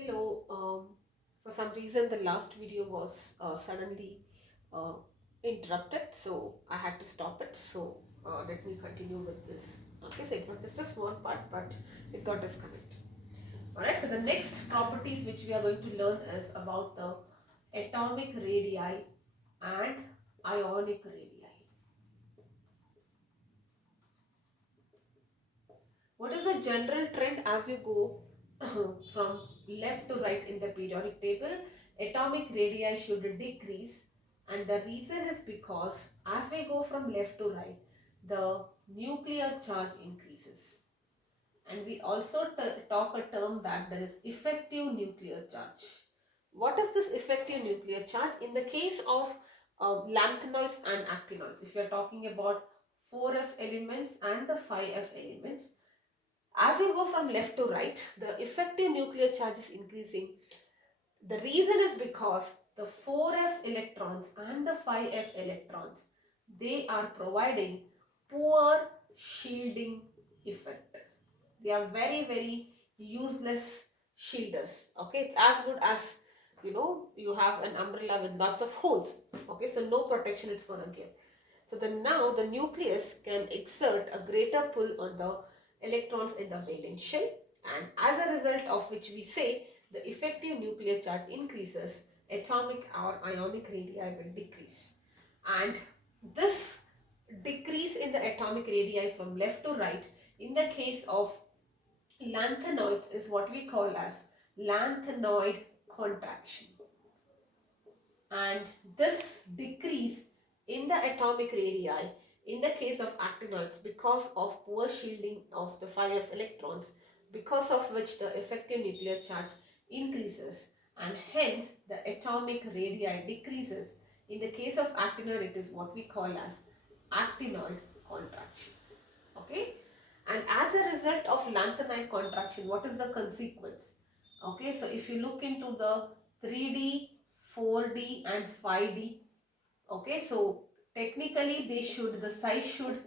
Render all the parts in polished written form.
Hello. For some reason, the last video was suddenly uh, interrupted, so I had to stop it. So let me continue with this. Okay, so it was just a small part, but it got disconnected. All right. So the next properties which we are going to learn is about the atomic radii and ionic radii. What is the general trend as you go from left to right in the periodic table? Atomic radii should decrease, and the reason is because as we go from left to right, the nuclear charge increases. And we also talk a term that there is effective nuclear charge. What is this effective nuclear charge? In the case of lanthanoids and actinoids, if you are talking about 4F elements and the 5F elements, as we go from left to right, the effective nuclear charge is increasing. The reason is because the 4F electrons and the 5F electrons, they are providing poor shielding effect. They are very useless shielders. Okay, it's as good as you have an umbrella with lots of holes. Okay, so no protection it's gonna give. So then now the nucleus can exert a greater pull on the electrons in the valence shell, and as a result of which we say the effective nuclear charge increases, atomic or ionic radii will decrease. And this decrease in the atomic radii from left to right in the case of lanthanoids is what we call as lanthanoid contraction. And this decrease in the atomic radii in the case of actinoids because of poor shielding of the 5F electrons, because of which the effective nuclear charge increases, and hence the atomic radii decreases. In the case of actinoid, it is what we call as actinoid contraction. Okay, and as a result of lanthanide contraction, what is the consequence? Okay, so if you look into the 3D, 4D and 5D, okay, so technically the size should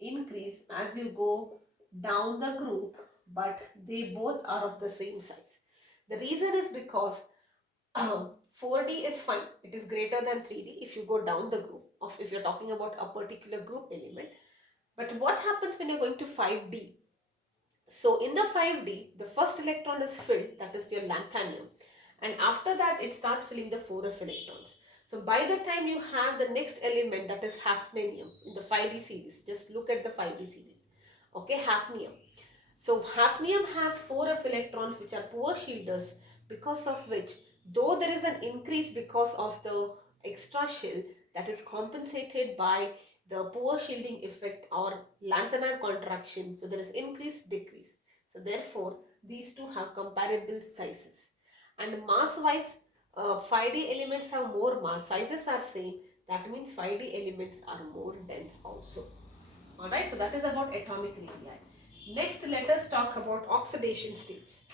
increase as you go down the group, but they both are of the same size. The reason is because 4D is fine, it is greater than 3D if you go down the group, of if you're talking about a particular group element. But what happens when you're going to 5D? So in the 5D, the first electron is filled, that is your lanthanium, and after that it starts filling the 4F electrons. So by the time you have the next element, that is hafnium in the 5D series, just look at the 5D series. Okay, hafnium. So hafnium has 4F electrons which are poor shielders, because of which, though there is an increase because of the extra shell, that is compensated by the poor shielding effect or lanthanide contraction. So there is increase, decrease. So therefore, these two have comparable sizes. And mass wise, 5D elements have more mass. Sizes are same. That means 5D elements are more dense also. Alright, so that is about atomic radii. Next, let us talk about oxidation states.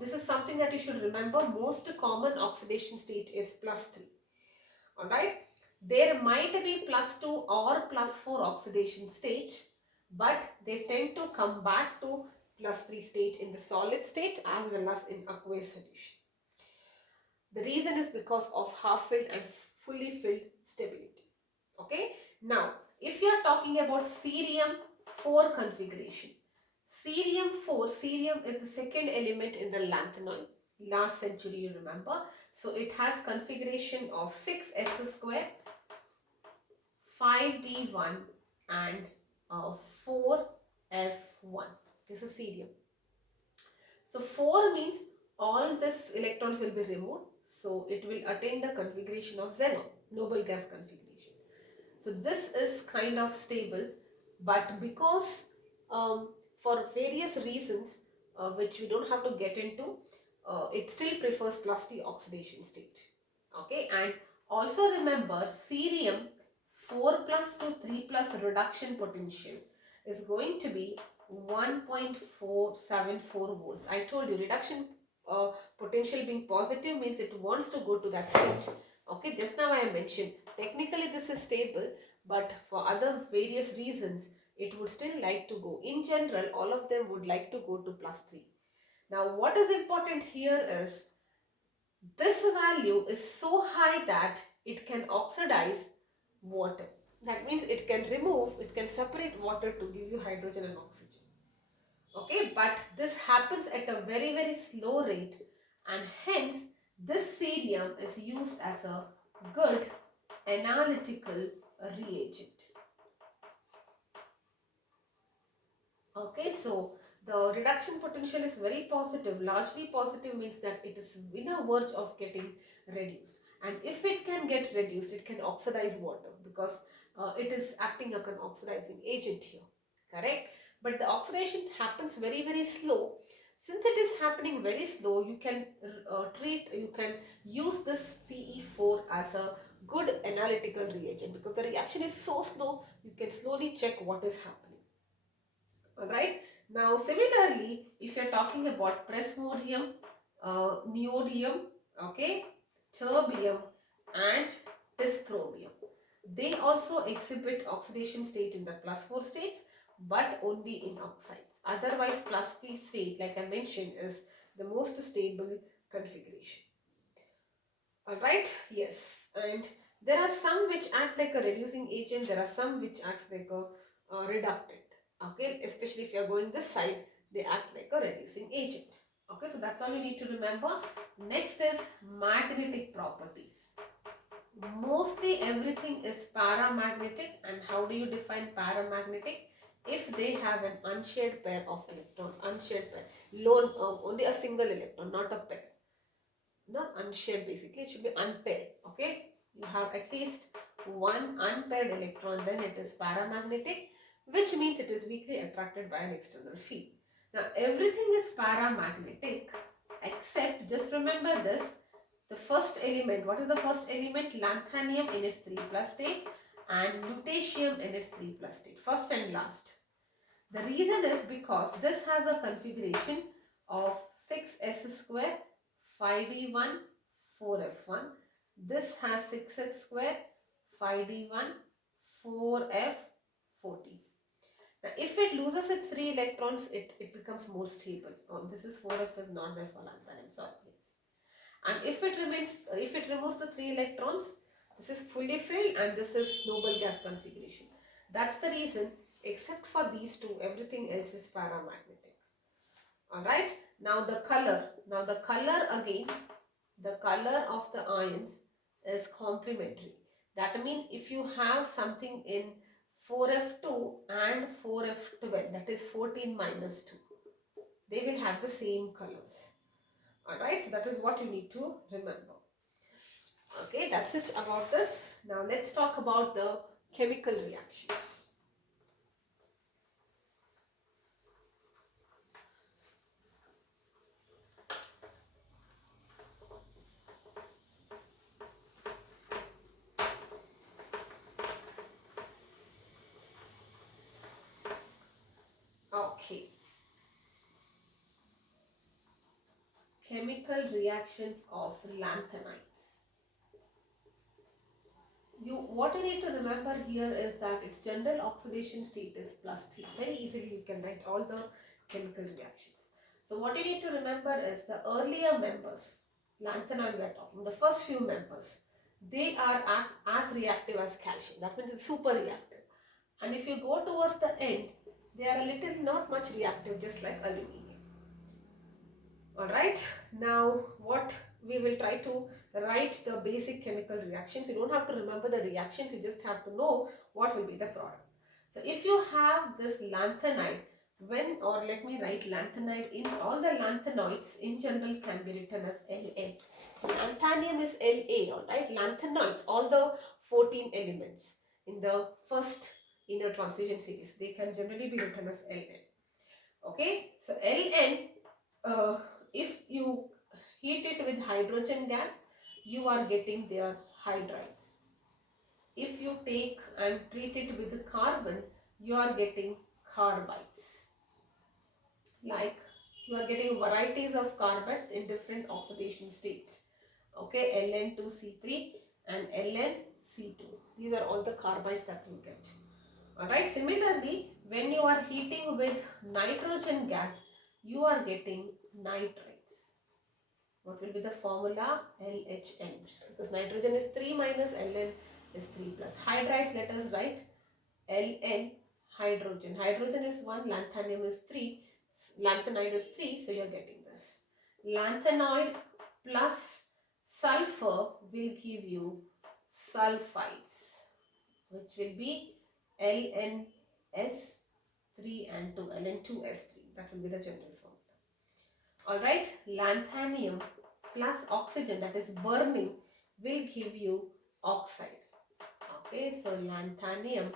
This is something that you should remember, most common oxidation state is +3. Alright, there might be +2 or +4 oxidation state, but they tend to come back to +3 state in the solid state as well as in aqueous solution. The reason is because of half-filled and fully filled stability. Okay. Now, if you are talking about cerium 4 configuration, cerium 4, cerium is the second element in the lanthanoid. Last century, you remember. So it has configuration of 6s square, 5d1 and 4f1. This is cerium. So 4 means all these electrons will be removed. So it will attain the configuration of xenon, noble gas configuration. So this is kind of stable, but because for various reasons which we don't have to get into, it still prefers +T oxidation state. Okay, and also remember cerium 4 plus to 3 plus reduction potential is going to be 1.474 volts. I told you reduction potential being positive means it wants to go to that state. Okay, just now I mentioned technically this is stable, but for other various reasons it would still like to go. In general, all of them would like to go to +3. Now what is important here is this value is so high that it can oxidize water. That means it can separate water to give you hydrogen and oxygen. Okay, but this happens at a very slow rate, and hence this cerium is used as a good analytical reagent. Okay, so the reduction potential is very positive. Largely positive means that it is in a verge of getting reduced. And if it can get reduced, it can oxidize water because it is acting like an oxidizing agent here. Correct? But the oxidation happens very slow. Since it is happening very slow, you can you can use this CE4 as a good analytical reagent because the reaction is so slow, you can slowly check what is happening. Alright. Now similarly, if you're talking about presmodium, neodymium, okay, terbium and dysprosium, they also exhibit oxidation state in the +4 states but only in oxides. Otherwise +3 state, like I mentioned, is the most stable configuration. Alright, yes, and there are some which act like a reducing agent, there are some which acts like a reductant. Okay, especially if you are going this side, they act like a reducing agent. Okay, so that's all you need to remember. Next is magnetic properties. Mostly everything is paramagnetic, and how do you define paramagnetic? If they have an unshared pair of electrons, unshared pair, lone, only a single electron, not a pair. Not unshared, basically it should be unpaired. Okay, you have at least one unpaired electron, then it is paramagnetic, which means it is weakly attracted by an external field. Now everything is paramagnetic except, just remember this, the first element. What is the first element? Lanthanum in its 3 plus state and lutetium in its 3 plus state, first and last. The reason is because this has a configuration of 6s square, 5d1, 4f1. This has 6x square, 5d1, 4f14. Now if it loses its 3 electrons, it becomes more stable. Oh, this is 4f is not there for lanthanum, sorry. Yes. And if it removes the 3 electrons, this is fully filled and this is noble gas configuration. That's the reason, except for these two, everything else is paramagnetic. Alright, now the color. Now the color again, the color of the ions is complementary. That means if you have something in 4f2 and 4f12, that is 14 minus 2, they will have the same colors. Alright, so that is what you need to remember. Okay, that's it about this. Now let's talk about the chemical reactions. Okay. Chemical reactions of lanthanides. What you need to remember here is that its general oxidation state is +3. Very easily you can write all the chemical reactions. So what you need to remember is the earlier members, lanthanide we are talking, the first few members, they are as reactive as calcium. That means it's super reactive. And if you go towards the end, they are a little not much reactive, just like aluminium. Alright, now what we will try to write the basic chemical reactions. You don't have to remember the reactions, you just have to know what will be the product. So if you have this lanthanide, or let me write lanthanide, in all the lanthanoids in general can be written as Ln. Lanthanium is La, alright, lanthanoids, all the 14 elements in the first inner transition series, they can generally be written as Ln. Okay, so Ln, if you heat it with hydrogen gas, you are getting their hydrides. If you take and treat it with carbon, you are getting carbides. Like you are getting varieties of carbides in different oxidation states. Okay, Ln2C3 and LnC2. These are all the carbides that you get. Alright, similarly, when you are heating with nitrogen gas, you are getting nitrates. What will be the formula? LHN. Because nitrogen is 3 minus Ln is 3 plus. Hydrides, let us write Ln hydrogen. Hydrogen is 1, lanthanium is 3, lanthanide is 3, so you are getting this. Lanthanoid plus sulfur will give you sulfides, which will be LnS3 and 2, Ln2S3. That will be the general formula. Alright, lanthanium plus oxygen, that is burning, will give you oxide. Okay, so lanthanoid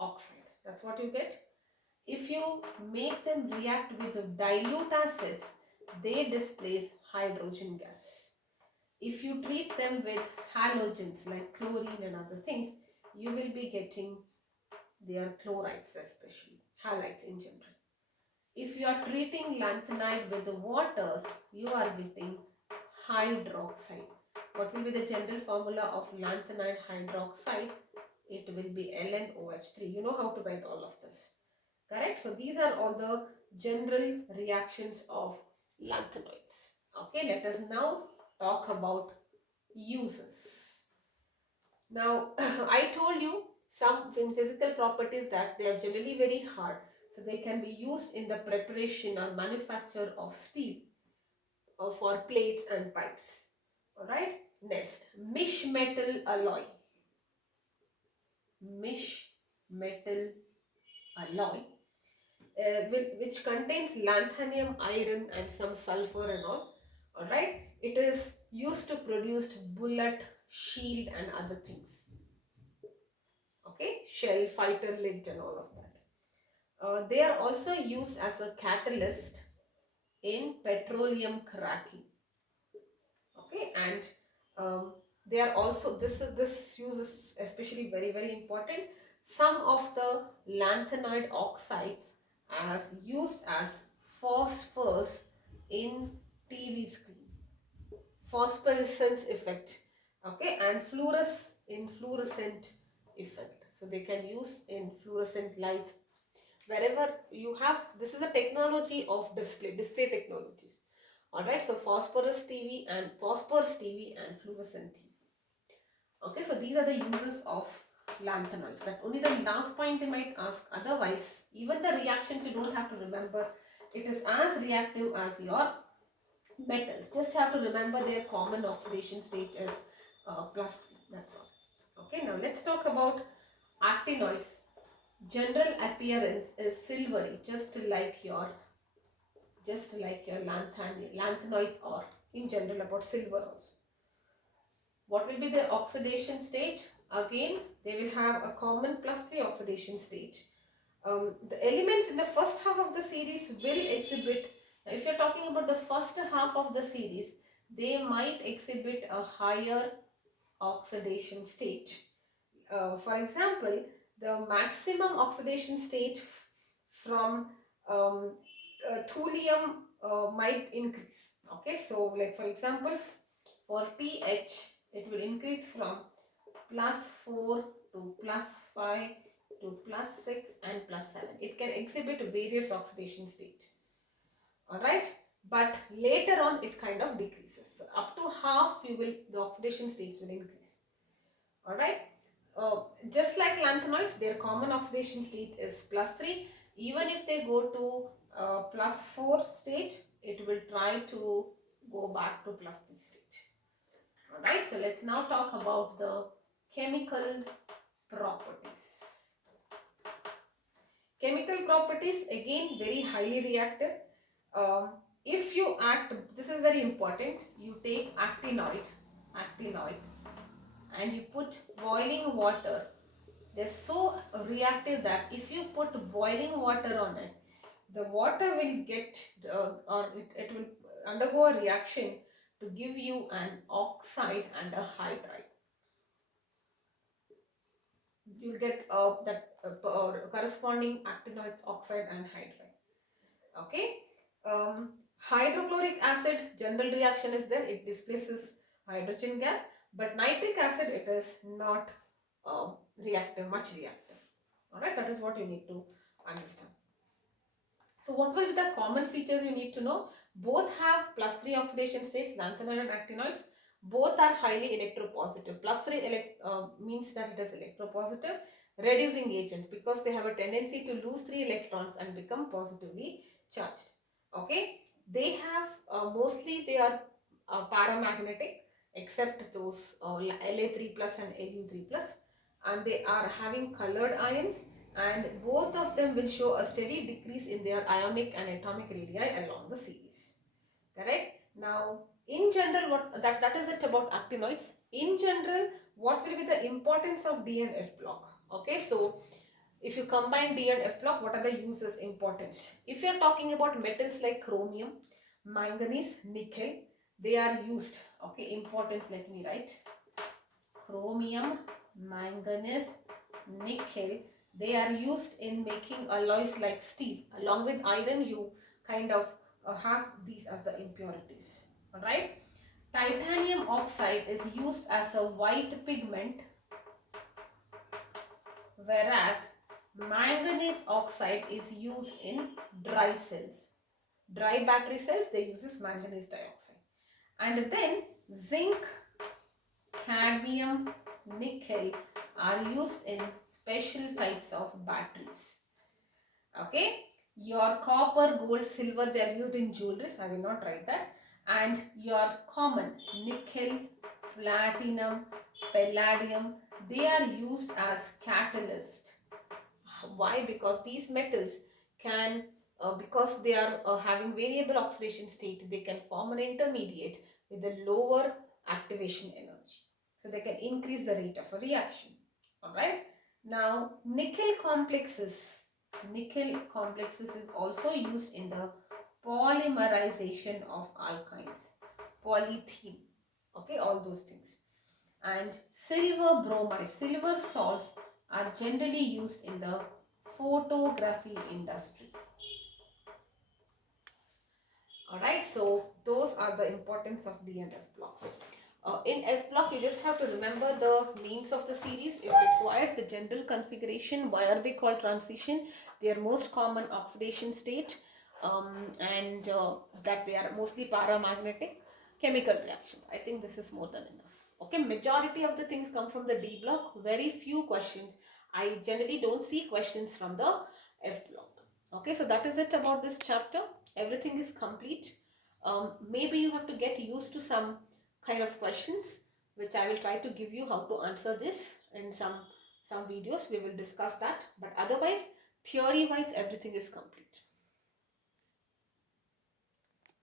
oxide. That's what you get. If you make them react with dilute acids, they displace hydrogen gas. If you treat them with halogens like chlorine and other things, you will be getting their chlorides, especially halides in general. If you are treating lanthanide with the water, you are getting hydroxide. What will be the general formula of lanthanide hydroxide? It will be LnOH3. You know how to write all of this. Correct? So these are all the general reactions of lanthanoids. Okay, let us now talk about uses. Now, I told you some physical properties that they are generally very hard. So they can be used in the preparation or manufacture of steel or for plates and pipes. Alright. Next, mish metal alloy. Mish metal alloy. Which contains lanthanium, iron and some sulfur and all. Alright. It is used to produce bullet, shield and other things. Okay. Shell, fighter lift and all of that. They are also used as a catalyst in petroleum cracking. Okay. And they are also, this use is especially very important. Some of the lanthanoid oxides as used as phosphors in TV screen, phosphorescence effect, okay, and fluorescent effect. So they can use in fluorescent lights wherever you have. This is a technology of display technologies. Alright, so phosphorus TV and fluorescent TV. Okay, so these are the uses of lanthanoids. That only the last point they might ask. Otherwise, even the reactions you don't have to remember. It is as reactive as your metals. Just have to remember their common oxidation state is +3. That's all. Okay, now let's talk about actinoids. General appearance is silvery, just like your lanthanoids or in general about silver also. What will be the oxidation state? Again, they will have a common +3 oxidation state. The elements in the first half of the series will exhibit, if you're talking about the first half of the series, they might exhibit a higher oxidation state. For example, the maximum oxidation state from thulium might increase. Okay, so like for example, for TH, it will increase from +4 to +5 to +6 and +7. It can exhibit various oxidation state. Alright, but later on it kind of decreases. So up to half the oxidation states will increase. Alright, just like lanthanoids, their common oxidation state is +3. Even if they go to +4 state, it will try to go back to +3 state. Alright, so let's now talk about the chemical properties. Chemical properties, again very highly reactive. If you this is very important, you take actinoids and you put boiling water. They're so reactive that if you put boiling water on it, the water will get it will undergo a reaction to give you an oxide and a hydride. You'll get that corresponding actinoids, oxide and hydride. Okay. Hydrochloric acid, general reaction is there. It displaces hydrogen gas. But nitric acid, it is not much reactive. Alright, that is what you need to understand. So what will be the common features you need to know? Both have plus 3 oxidation states, lanthanoid and actinoids. Both are highly electropositive. Plus 3 means that it is electropositive, reducing agents, because they have a tendency to lose 3 electrons and become positively charged. Okay, they have mostly they are paramagnetic, except those La3 plus and Lu3 plus, and they are having colored ions, and both of them will show a steady decrease in their ionic and atomic radii along the series. Correct? Now, in general, that is it about actinoids. In general, what will be the importance of D and F block? Okay, so if you combine D and F block, what are the uses, importance? If you are talking about metals like chromium, manganese, nickel, they are used. Okay, importance, let me write. Chromium, manganese, nickel, they are used in making alloys like steel. Along with iron, you kind of have these as the impurities. Alright. Titanium oxide is used as a white pigment, whereas manganese oxide is used in dry cells. Dry battery cells, they use this manganese dioxide. And then zinc, cadmium, nickel are used in special types of batteries. Okay, your copper, gold, silver, they are used in jewelry, so I will not write that. And your common nickel, platinum, palladium, they are used as catalyst. Why? Because these metals can, because they are having variable oxidation state, they can form an intermediate with a lower activation energy. So they can increase the rate of a reaction. Alright. Now nickel complexes is also used in the polymerization of alkynes, polythene, okay, all those things. And silver bromide, silver salts are generally used in the photography industry. Alright, so those are the importance of D and F blocks. In F block, you just have to remember the names of the series if required, the general configuration, why are they called transition, their most common oxidation state, and that they are mostly paramagnetic, chemical reactions. I think this is more than enough. Okay, majority of the things come from the D block, very few questions. I generally don't see questions from the F block. Okay, so that is it about this chapter. Everything is complete. Maybe you have to get used to some kind of questions, which I will try to give you how to answer this in some videos. We will discuss that, but otherwise theory wise everything is complete.